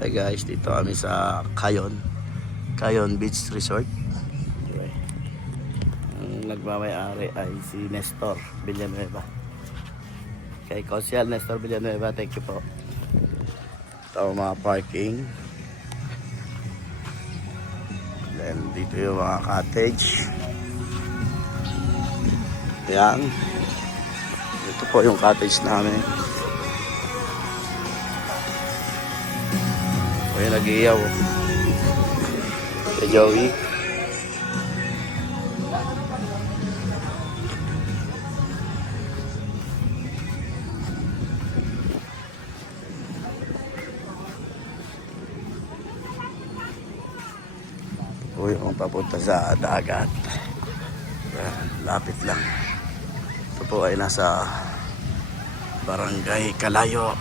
Hi guys, dito kami sa Cayon Beach Resort. Okay. Ang nagmamay-ari ay si Nestor Villanueva. Kay Consial Nestor Villanueva, thank you po. Ito mga parking. Then dito yung mga cottage. Yan. Ito po yung cottage namin. Ayan, nag-iiyaw si Joey. Ito yung papunta sa dagat. Lapit lang. Ito po ay nasa Barangay Calayo.